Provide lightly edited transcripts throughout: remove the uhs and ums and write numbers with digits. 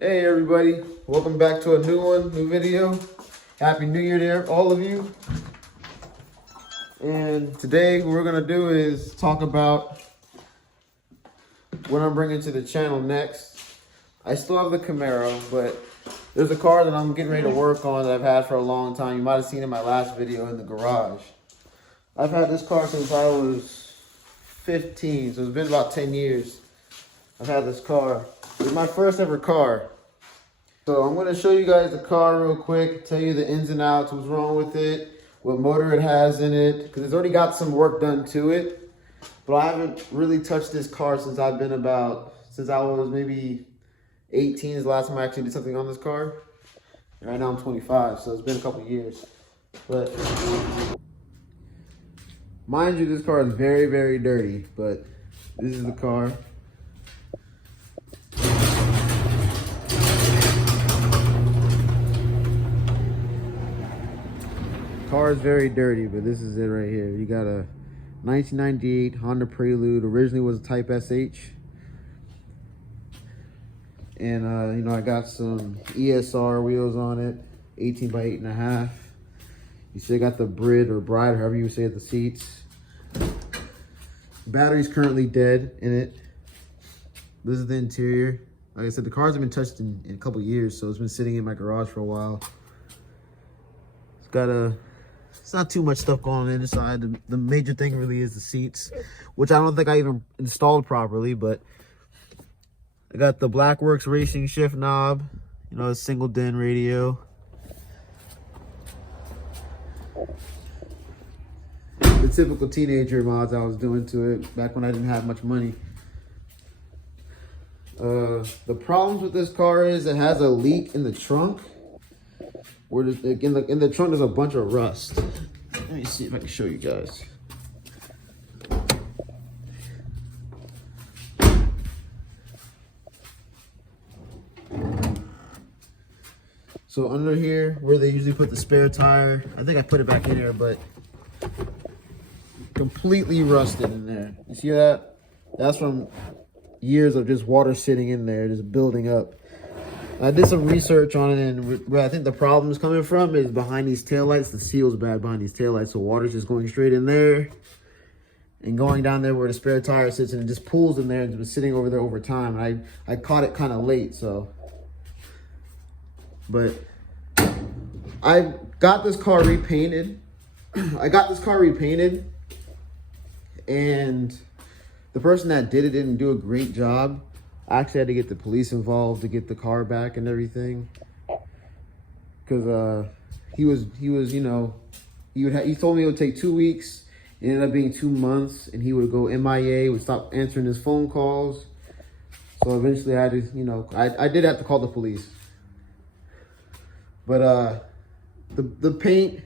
Hey everybody, welcome back to a new video. Happy New Year to all of you. And today what we're gonna do is talk about what I'm bringing to the channel next. I still have the Camaro, but there's a car that I'm getting ready to work on that I've had for a long time. You might have seen in my last video in the garage. I've had this car since I was 15, so it's been about 10 years. I've had this car. It's my first ever car. So I'm going to show you guys the car real quick, tell you the ins and outs, what's wrong with it, what motor it has in it, because it's already got some work done to it. But I haven't really touched this car since I was maybe 18 is the last time I actually did something on this car. And right now I'm 25, so it's been a couple years. But mind you, this car is very, very dirty, but this is the car. Car is very dirty, but this is it right here. You got a 1998 Honda Prelude. Originally was a Type SH. And you know, I got some ESR wheels on it, 18 by 8.5. You still got the Bride, however you say it, the seats. Battery's currently dead in it. This is the interior. Like I said, the cars have been touched in a couple years, so it's been sitting in my garage for a while. It's not too much stuff going on inside. The major thing really is the seats, which I don't think I even installed properly, but I got the Blackworks Racing shift knob, you know, a single DIN radio. The typical teenager mods I was doing to it back when I didn't have much money. The problems with this car is it has a leak in the trunk. Where in the trunk there's a bunch of rust. Let me see if I can show you guys. So under here, where they usually put the spare tire, I think I put it back in there, but completely rusted in there. You see that? That's from years of just water sitting in there, just building up. I did some research on it, and where I think the problem is coming from is behind these taillights. The seal's bad behind these taillights, so water's just going straight in there and going down there where the spare tire sits, and it just pools in there and it's been sitting over there over time. And I caught it kind of late, so. But I got this car repainted. And the person that did it didn't do a great job. I actually had to get the police involved to get the car back and everything, because he told me it would take 2 weeks. It ended up being 2 months, and he would go MIA, would stop answering his phone calls. So eventually I had to, you know, I did have to call the police. But the paint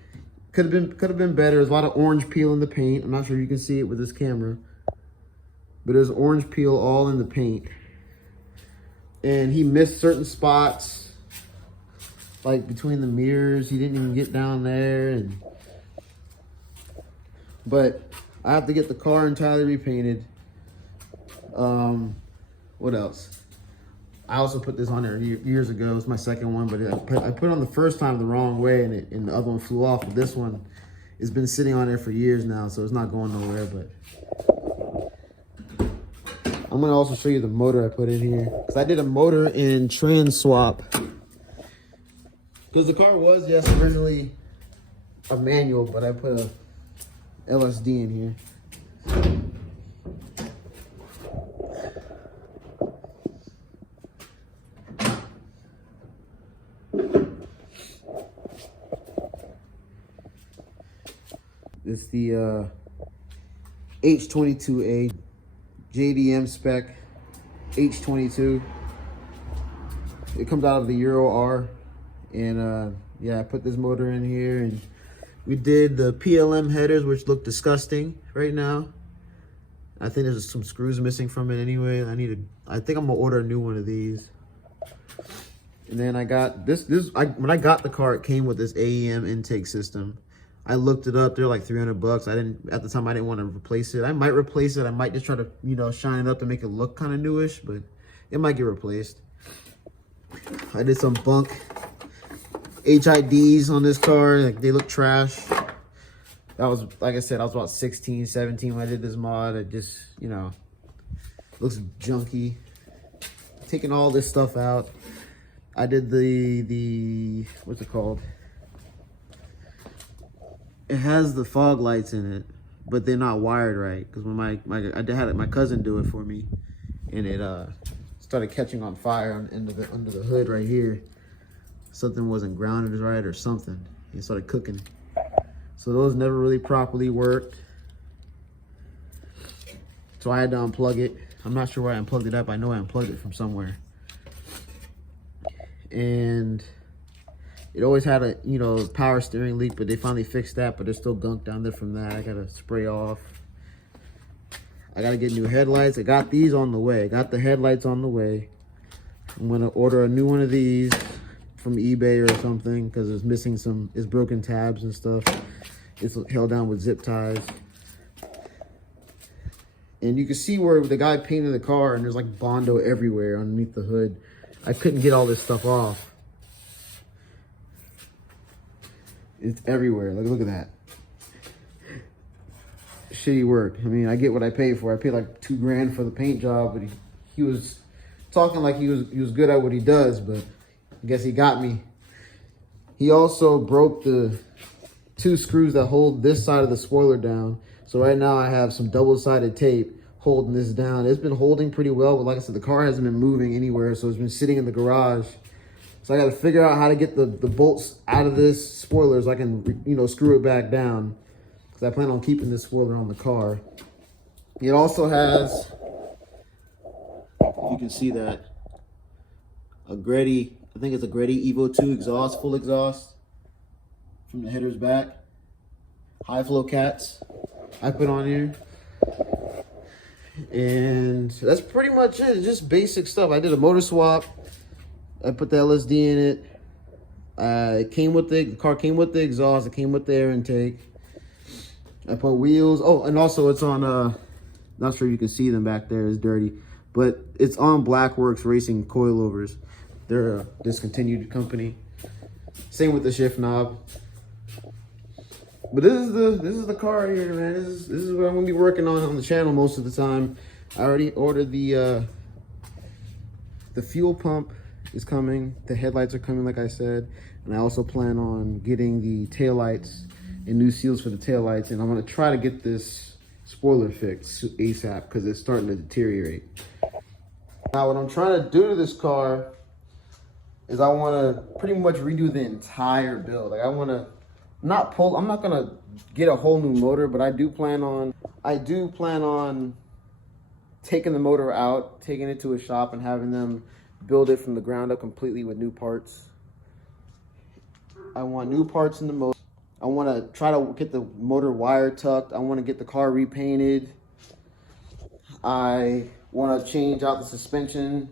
could have been better. There's a lot of orange peel in the paint. I'm not sure if you can see it with this camera, but there's orange peel all in the paint. And he missed certain spots, like between the mirrors. He didn't even get down there. But I have to get the car entirely repainted. What else? I also put this on there years ago. It's my second one, but I put it on the first time the wrong way, and the other one flew off. But this one has been sitting on there for years now, so it's not going nowhere. But I'm gonna also show you the motor I put in here, because I did a motor and trans swap. Because the car was, yes, originally a manual, but I put a LSD in here. It's the H22A JDM spec H22. It comes out of the Euro R, and yeah, I put this motor in here, and we did the PLM headers, which look disgusting right now. I think there's some screws missing from it anyway. I think I'm gonna order a new one of these. And then I got this. When I got the car, it came with this AEM intake system. I looked it up. They're like $300. At the time, I didn't want to replace it. I might replace it. I might just try to, you know, shine it up to make it look kind of newish, but it might get replaced. I did some bunk HIDs on this car. Like, they look trash. That was, like I said, I was about 16, 17 when I did this mod. It just, you know, looks junky. Taking all this stuff out. I did the what's it called? It has the fog lights in it, but they're not wired right. Because when I had my cousin do it for me, and it started catching on fire under the hood right here. Something wasn't grounded right or something. It started cooking. So those never really properly worked. So I had to unplug it. I'm not sure where I unplugged it up. I know I unplugged it from somewhere. And it always had a, you know, power steering leak, but they finally fixed that, but there's still gunk down there from that. I gotta spray off. I gotta get new headlights. I got these on the way. I got the headlights on the way. I'm gonna order a new one of these from eBay or something because it's missing it's broken tabs and stuff. It's held down with zip ties. And you can see where the guy painted the car and there's like Bondo everywhere underneath the hood. I couldn't get all this stuff off. It's everywhere. Look at that. Shitty work. I mean, I get what I paid for. I paid like $2 grand for the paint job, but he was talking like he was good at what he does, but I guess he got me. He also broke the 2 screws that hold this side of the spoiler down. So right now I have some double-sided tape holding this down. It's been holding pretty well, but like I said, the car hasn't been moving anywhere, so it's been sitting in the garage. So I got to figure out how to get the bolts out of this spoiler so I can, you know, screw it back down. Because I plan on keeping this spoiler on the car. It also has, you can see that, a Greddy, I think it's a Greddy Evo 2 exhaust, full exhaust from the headers back. High flow cats I put on here. And that's pretty much it. It's just basic stuff. I did a motor swap. I put the LSD in it. It came with the car came with the exhaust. It came with the air intake. I put wheels. Oh, and also it's on not sure you can see them back there. It's dirty, but it's on Blackworks Racing coilovers. They're a discontinued company. Same with the shift knob. But this is the car here, man. This is what I'm gonna be working on the channel most of the time. I already ordered the fuel pump is coming. The headlights are coming, like I said, and I also plan on getting the taillights and new seals for the taillights. And I'm gonna try to get this spoiler fixed ASAP because it's starting to deteriorate. Now, what I'm trying to do to this car is I want to pretty much redo the entire build. Like I want to. I'm not gonna get a whole new motor, but I do plan on taking the motor out, taking it to a shop and having them build it from the ground up completely with new parts. I want new parts in the motor. I want to try to get the motor wire tucked. I want to get the car repainted. I want to change out the suspension.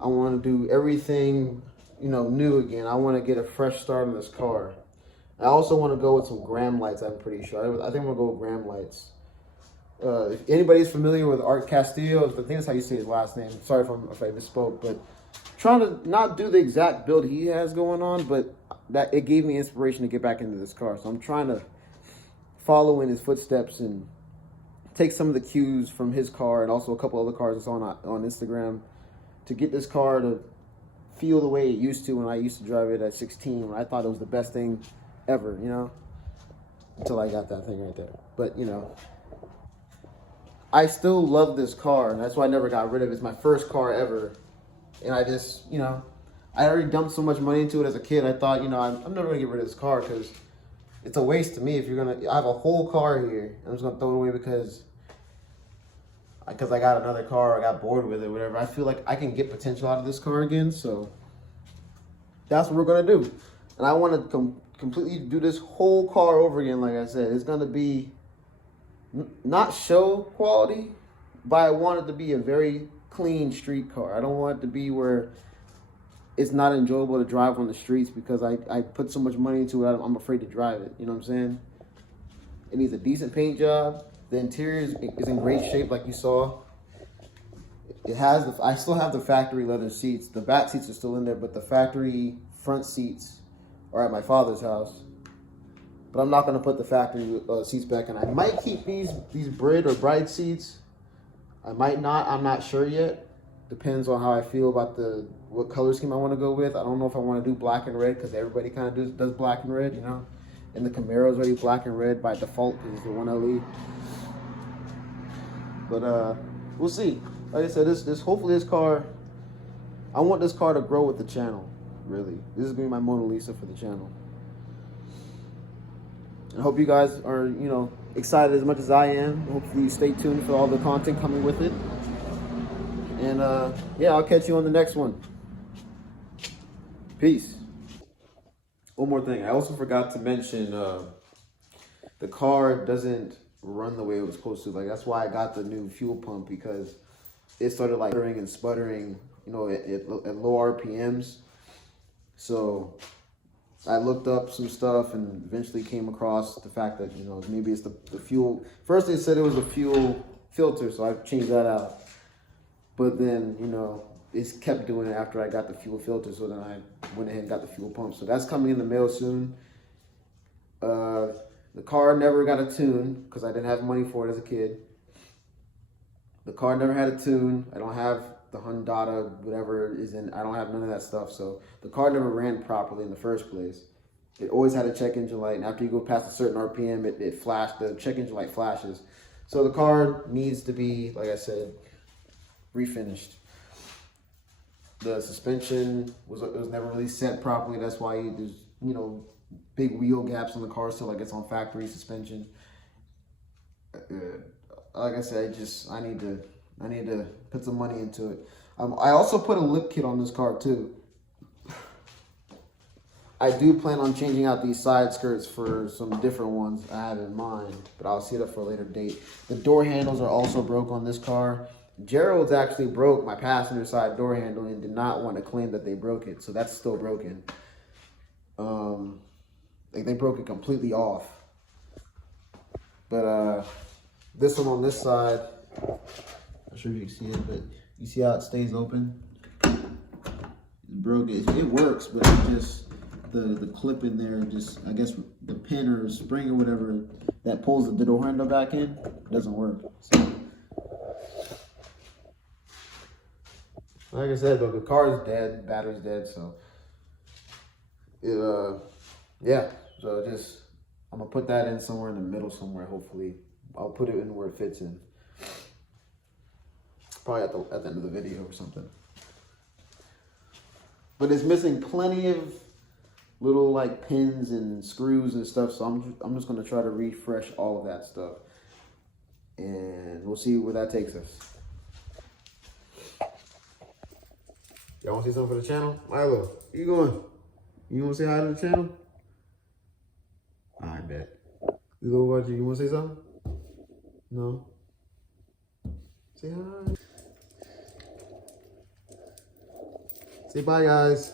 I want to do everything, you know, new again. I want to get a fresh start on this car. I also want to go with some Graham lights, I'm pretty sure. I think I'm going to go with Graham lights. If anybody's familiar with Art Castillo, I think that's how you say his last name. Sorry if I misspoke, but trying to not do the exact build he has going on, but that it gave me inspiration to get back into this car. So I'm trying to follow in his footsteps and take some of the cues from his car and also a couple other cars I saw on Instagram to get this car to feel the way it used to when I used to drive it at 16, when I thought it was the best thing ever, you know, until I got that thing right there. But, you know, I still love this car, and that's why I never got rid of it. It's my first car ever, and I just, you know, I already dumped so much money into it as a kid. I thought, you know, I'm never gonna get rid of this car because it's a waste to me. If you're gonna, I have a whole car here, I'm just gonna throw it away because I got another car, I got bored with it, whatever. I feel like I can get potential out of this car again, so that's what we're gonna do. And I want to completely do this whole car over again. Like I said, it's gonna be not show quality, but I want it to be a very clean street car. I don't want it to be where it's not enjoyable to drive on the streets because I put so much money into it, I'm afraid to drive it. You know what I'm saying? It needs a decent paint job. The interior is in great shape, like you saw. It has I still have the factory leather seats. The back seats are still in there, but the factory front seats are at my father's house. But I'm not gonna put the factory seats back in. I might keep these Brit or Bride seats. I might not. I'm not sure yet. Depends on how I feel about what color scheme I want to go with. I don't know if I want to do black and red because everybody kind of does black and red, you know. And the Camaro is already black and red by default because it's the 1LE. But we'll see. Like I said, hopefully this car. I want this car to grow with the channel. Really, this is gonna be my Mona Lisa for the channel. I hope you guys are, excited as much as I am. Hopefully you stay tuned for all the content coming with it. And yeah, I'll catch you on the next one. Peace. One more thing. I also forgot to mention the car doesn't run the way it was supposed to. Like, that's why I got the new fuel pump, because it started like stuttering and sputtering, at low RPMs. So I looked up some stuff and eventually came across the fact that, maybe it's the fuel. First they said it was a fuel filter, so I changed that out. But then, it kept doing it after I got the fuel filter, so then I went ahead and got the fuel pump. So that's coming in the mail soon. The car never got a tune because I didn't have money for it as a kid. The car never had a tune. I don't have the Hyundai, whatever is in, I don't have none of that stuff. So the car never ran properly in the first place. It always had a check engine light, and after you go past a certain RPM, it flashed, the check engine light flashes. So the car needs to be, like I said, refinished. The suspension was never really set properly. That's why there's, big wheel gaps on the car still, like it's on factory suspension. Like I said, I need to put some money into it. I also put a lip kit on this car too. I do plan on changing out these side skirts for some different ones I have in mind, but I'll see that for a later date. The door handles are also broke on this car. Gerald's actually broke my passenger side door handle and did not want to claim that they broke it, so that's still broken. Like, they broke it completely off. But this one on this side, I'm not sure if you can see it, but you see how it stays open? It broke it. It works, but it just the clip in there, just I guess the pin or spring or whatever that pulls the door handle back in doesn't work. So, like I said, though, the car is dead, battery's dead, so yeah. So I'm gonna put that in somewhere in the middle somewhere. Hopefully, I'll put it in where it fits in. Probably at the end of the video or something. But it's missing plenty of little like pins and screws and stuff. So I'm just gonna try to refresh all of that stuff, and we'll see where that takes us. Y'all want to see something for the channel? Milo, where you going? You want to say hi to the channel? I bet. You want to say something? No? Say hi. Say bye, guys.